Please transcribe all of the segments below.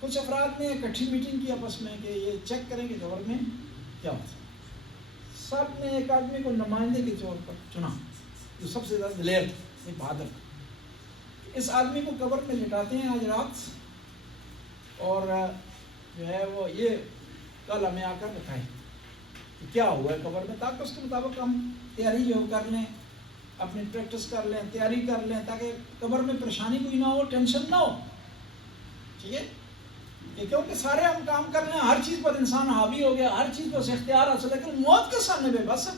کچھ افراد نے اکٹھی میٹنگ کی آپس میں کہ یہ چیک کریں کہ قبر میں کیا ہوتا ہے. سب نے ایک آدمی کو نمائندے کے طور پر چنا جو سب سے زیادہ دلیر تھا، ایک بہادر تھا. اس آدمی کو قبر میں لٹاتے ہیں آج رات، اور جو ہے وہ یہ کل ہمیں آ کر بتائیں کہ کیا ہوا ہے قبر میں، تاکہ اس کے مطابق ہم تیاری جو کر لیں، اپنی پریکٹس کر لیں، تیاری کر لیں، تاکہ قبر میں پریشانی کوئی نہ ہو، ٹینشن نہ ہو. ٹھیک ہے، کہ کیونکہ سارے ہم کام کر لیں، ہر چیز پر انسان حاوی ہو گیا، ہر چیز پر اسے اختیار حاصل ہے، لیکن موت کے سامنے بے بس ہے.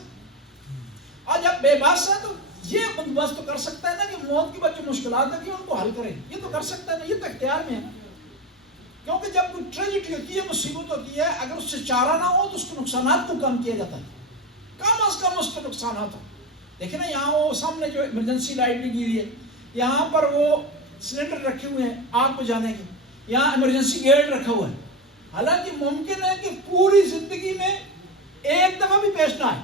آج اب بے بس ہے تو یہ بندوبست تو کر سکتا ہے نا کہ موت کی بعد جو مشکلات ہیں کہ ان کو حل کریں، یہ تو کر سکتا ہے نا، یہ تو اختیار میں ہے نا. کیونکہ جب کوئی ٹریجڈی ہوتی ہے، مصیبت ہوتی ہے، اگر اس سے چارہ نہ ہو تو اس کے نقصانات کو کم کیا جاتا ہے، کم از کم اس کے نقصانات ہو. دیکھیں نا یہاں وہ سامنے جو ایمرجنسی لائٹ بھی گری ہے، یہاں پر وہ سلنڈر رکھے ہوئے ہیں آگ بجھانے کے، یہاں ایمرجنسی گیٹ رکھا ہوا ہے. حالانکہ ممکن ہے کہ پوری زندگی میں ایک دفعہ بھی پیش نہ آئے،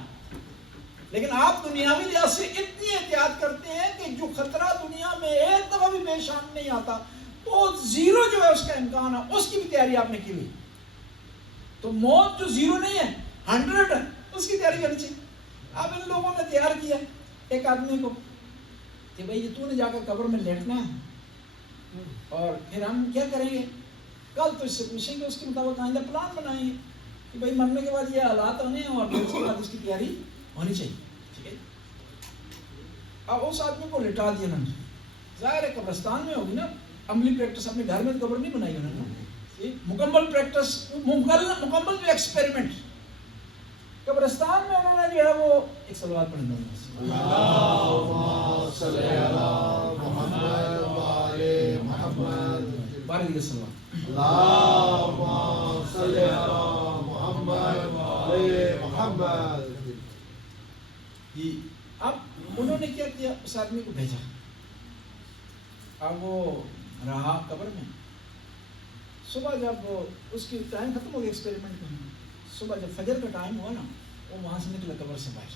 لیکن آپ دنیاوی لحاظ سے اتنی احتیاط کرتے ہیں کہ جو خطرہ دنیا میں ایک دفعہ بھی پیش نہیں آتا، وہ زیرو جو ہے اس کا امکان ہے، اس کی بھی تیاری آپ نے کی ہوئی. تو موت جو زیرو نہیں ہے، 100 ہے، اس کی تیاری کرنی چاہیے. اب ان لوگوں نے تیار کیا ایک آدمی کو کہ بھائی تو نے جا کر قبر میں لیٹنا ہے، اور پھر ہم کیا کریں گے، کل تو اس سے پوچھیں گے، اس کے مطابق آئندہ پلان بنائیں گے کہ بھائی مرنے کے بعد یہ حالات آنے ہیں، اور پھر اس کے بعد اس کی تیاری ہونی چاہیے. ٹھیک ہے، اب اس آدمی کو لٹا دیا نا، ظاہر ہے قبرستان میں ہوگی نا، عملی پریکٹس اپنے گھر میں قبر نہیں بنائی انہوں نے، مکمل پریکٹس، مکمل جو ایکسپیریمنٹ قبرستان میں انہوں نے جو ہے وہ ایک صلوات پڑھنا ہے. اللہم صلی علی محمد وعلی محمد، بارک الصلوات، اللہم صلی علی محمد وعلی محمد. اب انہوں نے کیا کیا، اس آدمی کو بھیجا. اب وہ رہا قبر میں. صبح جب اس کی ٹائم ختم ہو گیا ایکسپیریمنٹ کا، صبح جب فجر کا ٹائم ہوا نا، وہ وہاں سے نکلا قبر سے باہر.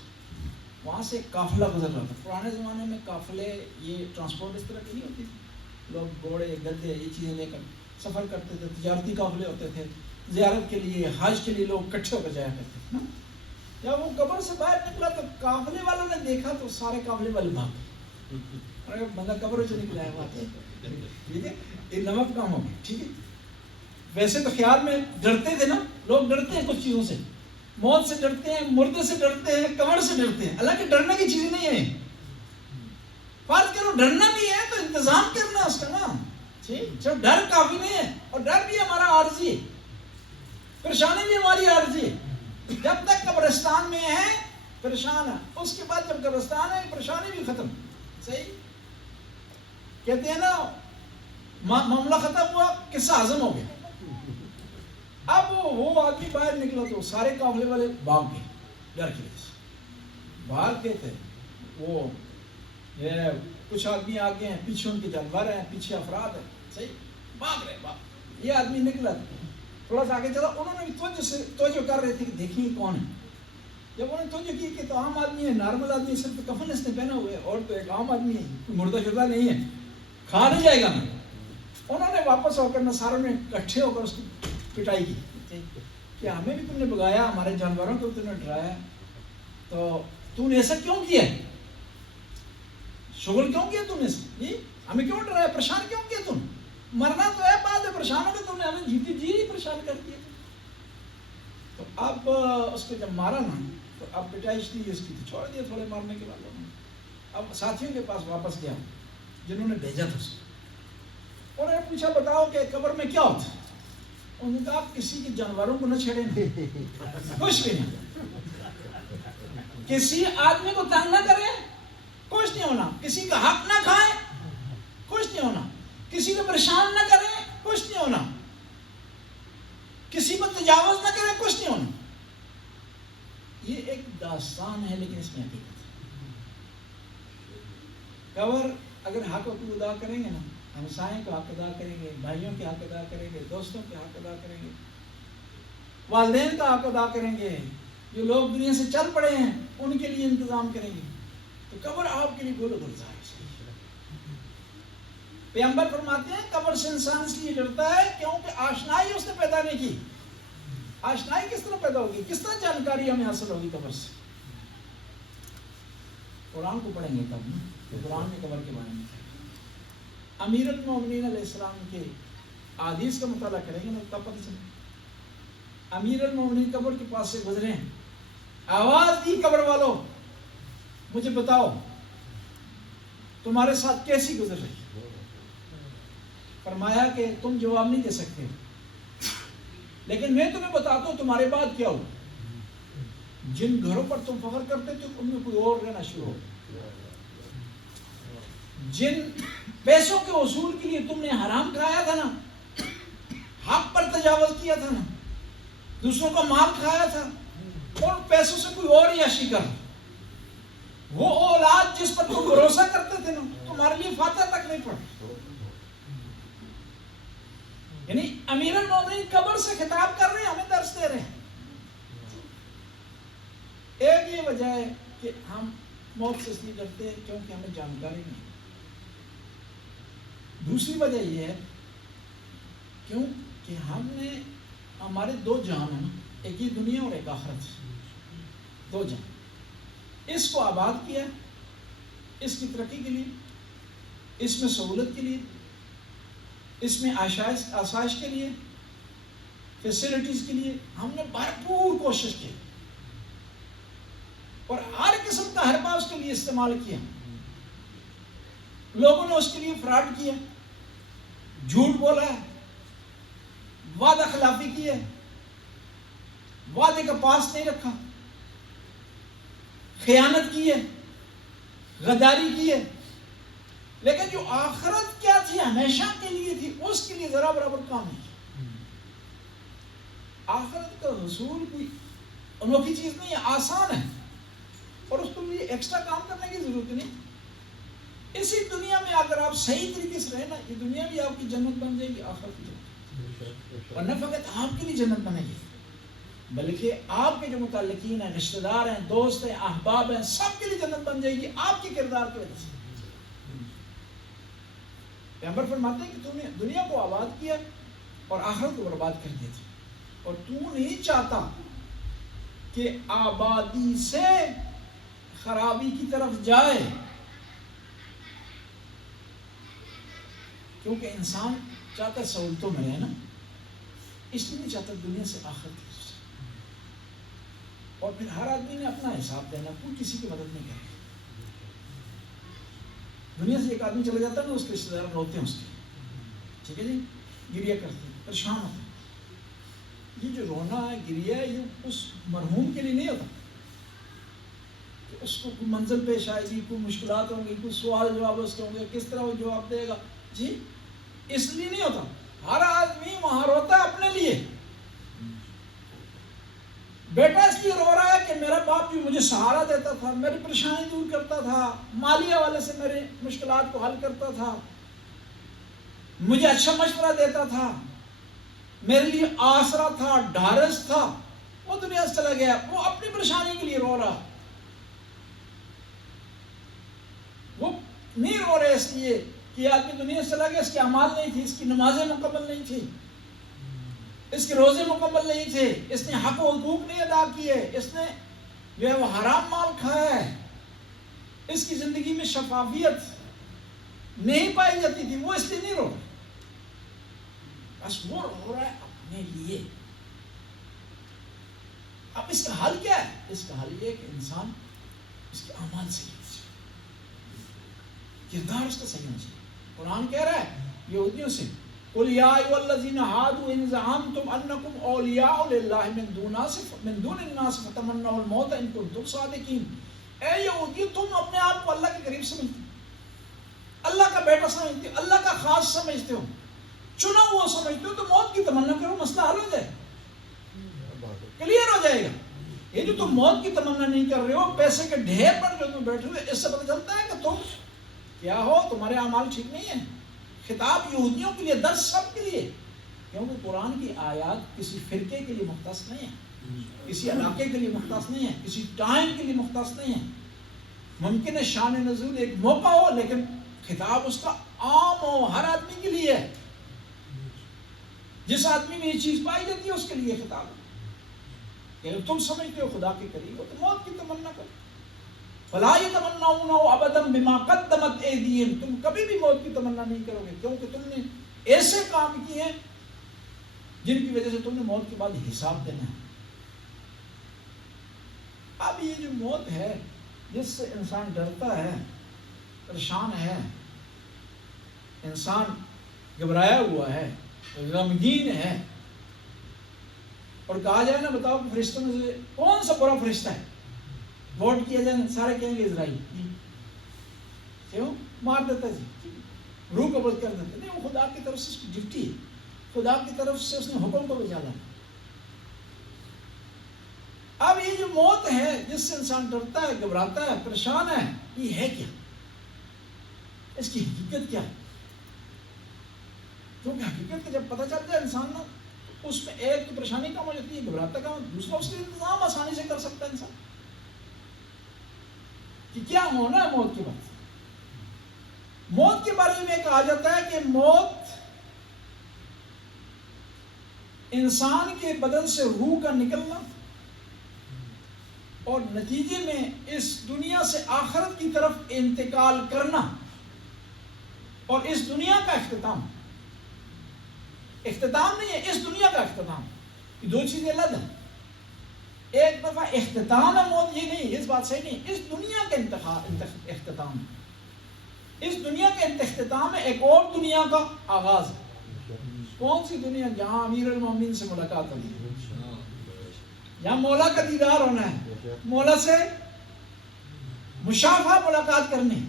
وہاں سے ایک قافلہ گزر رہا تھا. پرانے زمانے میں قافلے، یہ ٹرانسپورٹ اس طرح کی نہیں ہوتی تھی، لوگ گھوڑے گدھے یہ چیزیں لے کر سفر کرتے تھے، تجارتی قافلے ہوتے تھے، زیارت کے لیے، حج کے لیے لوگ اکٹھے ہو کر جایا کرتے تھے نا. جب وہ قبر سے باہر نکلا تو قافلے والوں نے دیکھا تو سارے قافلے والے بھاگ گئے. بندہ قبر سے نکلا ہے بات ہے، ٹھیک ہے، یہ نمک کام ہو گیا. ٹھیک ہے، ویسے تو خیال میں ڈرتے تھے نا، لوگ ڈرتے ہیں کچھ چیزوں سے، موت سے ڈرتے ہیں، مردے سے ڈرتے ہیں، قبر سے ڈرتے ہیں. حالانکہ ڈرنے کی چیز نہیں ہے. فرض کرو ڈرنا بھی ہے تو انتظام کرنا ہے اس کا نا. جب ڈر کافی نہیں ہے، اور ڈر بھی ہمارا عارضی ہے، پریشانی بھی ہماری عارضی ہے. جب تک قبرستان میں ہے پریشان ہے، اس کے بعد جب قبرستان ہے پریشانی بھی ختم. صحیح کہتے ہیں نا، معاملہ ختم ہوا، قصہ ہضم ہو گیا. اب وہ آدمی باہر نکلا تو سارے قافلے والے بھاگ گئے، ڈر کی وجہ سے بھاگ گئے تھے. وہ کچھ آدمی آگے ہیں، پیچھے ان کے جانور ہیں، پیچھے افراد ہیں. صحیح بھاگ رہے یہ آدمی نکلا تھوڑا سا آگے چلا. انہوں نے توجہ کر رہے تھے کہ دیکھیں کون ہے. جب انہوں نے توجہ کی کہ تو عام آدمی ہے، نارمل آدمی ہے، صرف کفن اس نے پہنا ہوا ہے، اور تو ایک عام آدمی ہے، کوئی مردہ شدہ نہیں ہے، کھا نہیں جائے گا نا. انہوں نے واپس ہو کر نہ ساروں نے اکٹھے ہو کر اس کی پٹائی کی کہ ہمیں بھی تم نے بگایا، ہمارے جانوروں کو تم نے ڈرایا، تو تم نے ایسا کیوں کیا، شغل کیوں کیا تم نے، ہمیں کیوں ڈرایا، پریشان کیوں کیا، تم مرنا تو ہے بعد میں، پریشان ہو گئے تم نے ہمیں جیتی جی پریشان کر دیا. تو اب اس کو جب مارا نا تو اب پٹائی اس کی تو چھوڑ دیا تھوڑے مارنے کے بعد. اب ساتھیوں کے پاس واپس گیا جنہوں نے بھیجا تھا، انہوں نے پوچھا بتاؤ کہ قبر میں کیا ہوتا ہے. انہوں نے کہا کسی کے جانوروں کو نہ چھیڑیں، کچھ بھی نہیں، کسی آدمی کو تنگ نہ کریں، کچھ نہیں ہونا، کسی کا حق نہ کھائیں، کچھ نہیں ہونا، کسی کو پریشان نہ کریں، کچھ نہیں ہونا، کسی پر تجاوز نہ کریں، کچھ نہیں ہونا. یہ ایک داستان ہے لیکن اس میں حقیقت ہے. قبر اگر حق حقوق ادا کریں گے نا، ہمسائیں کا حق ادا کریں گے، بھائیوں کے حق ادا کریں گے، دوستوں کے حق ادا کریں گے، والدین کا حق ادا کریں گے، جو لوگ دنیا سے چل پڑے ہیں ان کے لیے انتظام کریں گے، تو قبر آپ کے لیے گل و گلزار ہے. پیغمبر فرماتے ہیں قبر سے انسان اس لیے ڈرتا ہے کیونکہ آشنائی اس نے پیدا نہیں کی. آشنائی کس طرح پیدا ہوگی؟ کس طرح جانکاری ہمیں حاصل ہوگی قبر سے؟ قرآن کو پڑھیں گے تب نا، تو قرآن میں قبر کے بارے میں امیر المومنین علیہ السلام کے احادیث کا مطالعہ کریں گے نا تب پتہ چلے. امیر المومنین قبر کے پاس سے گزرے ہیں، آواز دی قبر والوں مجھے بتاؤ تمہارے ساتھ کیسی گزر رہی؟ فرمایا کہ تم جواب نہیں دے سکتے، لیکن میں تمہیں بتاتا ہوں تمہارے بعد کیا ہو. جن گھروں پر تم فخر کرتے تھے ان میں کوئی اور رہنا شروع ہو. جن پیسوں کے اصول کے لیے تم نے حرام کھایا تھا نا، حق پر تجاوز کیا تھا نا، دوسروں کا مال کھایا تھا، اور پیسوں سے کوئی اور عیاشی کر. وہ اولاد جس پر تم بھروسہ کرتے تھے نا، تمہارے لیے فاتحہ تک نہیں پڑھ. یعنی امیر المومنین قبر سے خطاب کر رہے ہیں، ہمیں درس دے رہے ہیں. ایک یہ وجہ ہے کہ ہم موت سے اس لیے ڈرتے ہیں کیونکہ ہمیں جانکاری نہیں. دوسری وجہ یہ ہے کیوں کہ ہم نے ہمارے دو جہان ہیں، ایک یہ دنیا اور ایک آخرت. دو جہان، اس کو آباد کیا اس کی ترقی کے لیے، اس میں سہولت کے لیے، اس میں آسائش کے لیے، فیسلٹیز کے لیے ہم نے بھرپور کوشش کی اور ہر قسم کا حربہ اس کے لیے استعمال کیا. لوگوں نے اس کے لیے فراڈ کیا، جھوٹ بولا ہے، وعدہ خلافی کی ہے، وعدے کا پاس نہیں رکھا، خیانت کی ہے، غداری کی ہے. لیکن جو آخرت کیا تھی، ہمیشہ کے لیے تھی، اس کے لیے ذرا برابر کام نہیں. آخرت کا حصول کوئی انوکھی چیز نہیں ہے، آسان ہے، اور اس کو لیے ایکسٹرا کام کرنے کی ضرورت نہیں. اسی دنیا میں اگر آپ صحیح طریقے سے رہے نا، یہ دنیا بھی آپ کی جنت بن جائے گی، آخرت بھی جنت. اور نہ فقط آپ کے لیے جنت بنے گی بلکہ آپ کے جو متعلقین ہیں، رشتہ دار ہیں، دوست ہیں، احباب ہیں، سب کے لیے جنت بن جائے گی آپ کے کردار کی وجہ سے. پیغمبر فرماتے ہیں کہ تم نے دنیا کو آباد کیا اور آخرت کو برباد کر دیا تھا، اور تو نہیں چاہتا کہ آبادی سے خرابی کی طرف جائے، کیونکہ انسان چاہتا ہے سہولتوں میں رہے نا، اس لیے نہیں چاہتا دنیا سے آخرت کی. اور پھر ہر آدمی نے اپنا حساب دینا، کوئی کسی کی مدد نہیں کرے. دنیا سے ایک آدمی چلا جاتا ہے نا، اس کے رشتے دار روتے ہیں اس کے، ٹھیک ہے جی، گریہ کرتے ہیں، پریشان ہوتے ہیں. یہ جو رونا ہے، گریہ ہے، یہ اس مرحوم کے لیے نہیں ہوتا کہ اس کو کوئی منزل پیش آئے گی، کوئی مشکلات ہوں گی، کوئی سوال جواب اس کے ہوں گے، کس طرح وہ جواب دے گا. جی اس لیے نہیں ہوتا. ہر آدمی وہاں روتا ہے اپنے لیے. بیٹا اس لیے رو رہا ہے کہ میرا باپ بھی مجھے سہارا دیتا تھا، میری پریشانی دور کرتا تھا، مالی حوالے سے میرے مشکلات کو حل کرتا تھا، مجھے اچھا مشورہ دیتا تھا، میرے لیے آسرا تھا، ڈھارس تھا. وہ دنیا سے چلا گیا، وہ اپنی پریشانی کے لیے رو رہا. وہ نہیں رو رہے اس لیے کہ یہ آدمی دنیا سے چلا گیا، اس کے اعمال نہیں تھی، اس کی نمازیں مکمل نہیں تھی، اس کے روزے مکمل نہیں تھے، اس نے حق و حقوق نہیں ادا کیے، اس نے جو ہے وہ حرام مال کھایا ہے، اس کی زندگی میں شفافیت نہیں پائی جاتی تھی. وہ اس لیے نہیں رو رہا، بس وہ رو رہا ہے اپنے لیے. اب اس کا حل کیا ہے؟ اس کا حل یہ ہے کہ انسان اس کے اعمال سے کردار اس کا صحیح ہونا چاہیے. قرآن کہہ رہا ہے یہودیوں سے، قُلْ يَا أَيُّهَا الَّذِينَ هَادُوا إِنْ زَعَمْتُمْ أَنَّكُمْ أَوْلِيَاءُ لِلَّهِ مِنْ دُونِ النَّاسِ فَتَمَنَّوُا الْمَوْتَ إِن كُنتُمْ صَادِقِينَ. اے یہودیو، تم اپنے آپ کو اللہ کے قریب سمجھتے ہو، اللہ کا بیٹا سمجھتے ہو، اللہ کا خاص سمجھتے ہو، چنا ہوا سمجھتے ہو، تو موت کی تمنا کرو، مسئلہ حل ہو جائے، کلیئر ہو جائے گا. یہ جو تم موت کی تمنا نہیں کر رہے ہو، پیسے کے ڈھیر پر جو تم بیٹھے ہوئے، اس سے پتہ چلتا ہے کہ تم کیا ہو، تمہارے اعمال ٹھیک نہیں ہیں. خطاب یہودیوں کے لیے، درس سب کے لیے، کیونکہ قرآن کی آیات کسی فرقے کے لیے مختص نہیں ہے، کسی علاقے کے لیے مختص نہیں ہے، کسی ٹائم کے لیے مختص نہیں ہے. ممکن ہے شان نزول ایک موقع ہو، لیکن خطاب اس کا عام ہو، ہر آدمی کے لیے. جس آدمی میں یہ چیز پائی جاتی ہے اس کے لیے خطاب ہے کہ اگر تم سمجھتے ہو خدا کے قریب ہو تو موت کی تمنا کرو. فَلَا يَتَمَنَّوْنَهُ أَبَدًا بِمَا قَدَّمَتْ أَيْدِيهِمْ. تم کبھی بھی موت کی تمنا نہیں کرو گے کیونکہ تم نے ایسے کام کیے ہیں جن کی وجہ سے تم نے موت کے بعد حساب دینا ہے. اب یہ جو موت ہے جس سے انسان ڈرتا ہے، پریشان ہے، انسان گھبرایا ہوا ہے، غمگین ہے، اور کہا جائے نا بتاؤ کہ فرشتوں میں سے کون سا برا فرشتہ ہے، ووٹ کیا جائے نا سارے کہیں گے اسرائیل. کیوں؟ مار دیتا جی، روح قبض کر دیتا. نہیں، وہ خدا کی طرف سے اس کی ڈیوٹی ہے، خدا کی طرف سے اس نے حکم کو بجانا. اب یہ جو موت ہے جس سے انسان ڈرتا ہے، گھبراتا ہے، پریشان ہے، یہ ہے کیا؟ اس کی حقیقت کیا ہے؟ کیونکہ حقیقت کا جب پتہ چل جائے انسان نا، اس میں ایک تو پریشانی کم ہو جاتی ہے، گھبراتا کم، دوسرا اس کے انتظام آسانی سے کر سکتا ہے انسان کہ کیا ہونا ہے موت کے بعد. موت کے بارے میں کہا جاتا ہے کہ موت انسان کے بدن سے روح کا نکلنا اور نتیجے میں اس دنیا سے آخرت کی طرف انتقال کرنا اور اس دنیا کا اختتام. اختتام نہیں ہے، اس دنیا کا اختتام. یہ دو چیزیں الگ ہیں. ایک دفعہ اختتام ہے موت، یہ نہیں، اس بات صحیح نہیں. اس دنیا کا اختتام ہے. اس دنیا کا اختتام ہے، ایک اور دنیا کا آغاز ہے. کون سی دنیا؟ جہاں امیر المومنین سے ملاقات ہوگی، جہاں مولا کا دیدار ہونا ہے، مولا سے مشافہہ ملاقات کرنی.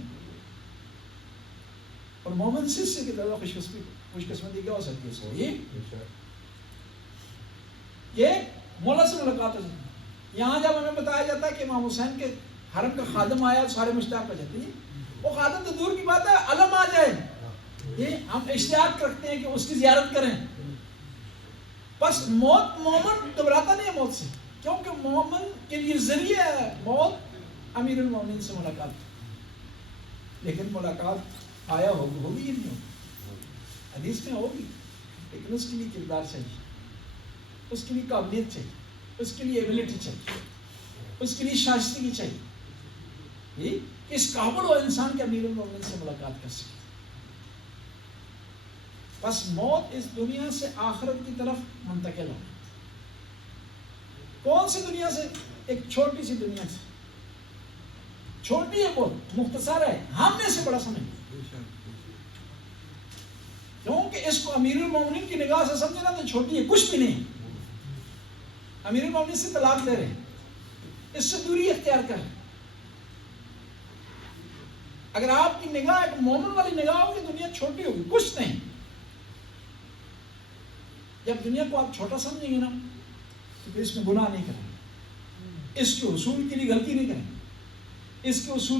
اور مومن سے کی طرح خوش قسمتی کیا ہو سکتی ہے اس کو؟ یہ مولا سے ملاقات ہو سکتی. یہاں جب ہمیں بتایا جاتا ہے کہ امام حسین کے حرم کا خادم آیا تو سارے مشتاق ہو جاتے ہیں. وہ خادم تو دور کی بات ہے، علم آ جائے یہ ہم اشتیاق رکھتے ہیں کہ اس کی زیارت کریں. بس موت، مومن گھبراتا نہیں ہے موت سے، کیونکہ مومن کے لیے ذریعہ ہے موت امیر المومنین سے ملاقات. لیکن ملاقات آیا ہوگی ہی نہیں ہوگی، حدیث میں ہوگی، لیکن اس کے لیے کردار چاہیے، اس کے لیے قابلیت چاہیے، اس کے لیے ایبلٹی چاہیے، اس کے لیے شائستگی چاہیے. اس قابل ہو انسان کے امیر المومنین سے ملاقات کر سکے. بس موت اس دنیا سے آخرت کی طرف منتقل ہو. کون سی دنیا سے؟ ایک چھوٹی سی دنیا سے. چھوٹی ہے، بہت مختصر ہے، ہم میں سے بڑا سمجھ. کیونکہ اس کو امیر المومنین کی نگاہ سے سمجھنا تو چھوٹی ہے، کچھ بھی نہیں. امیر المومنین سے طلاق دے رہے ہیں، اس سے دوری اختیار کر. اگر آپ کی نگاہ ایک مومن والی نگاہ ہوگی، دنیا چھوٹی ہوگی، کچھ نہیں. جب دنیا کو آپ چھوٹا سمجھیں گے نا تو پھر اس میں گناہ نہیں کریں گے، اس کے اصول کے لیے غلطی نہیں کریں گے، اس کے اصول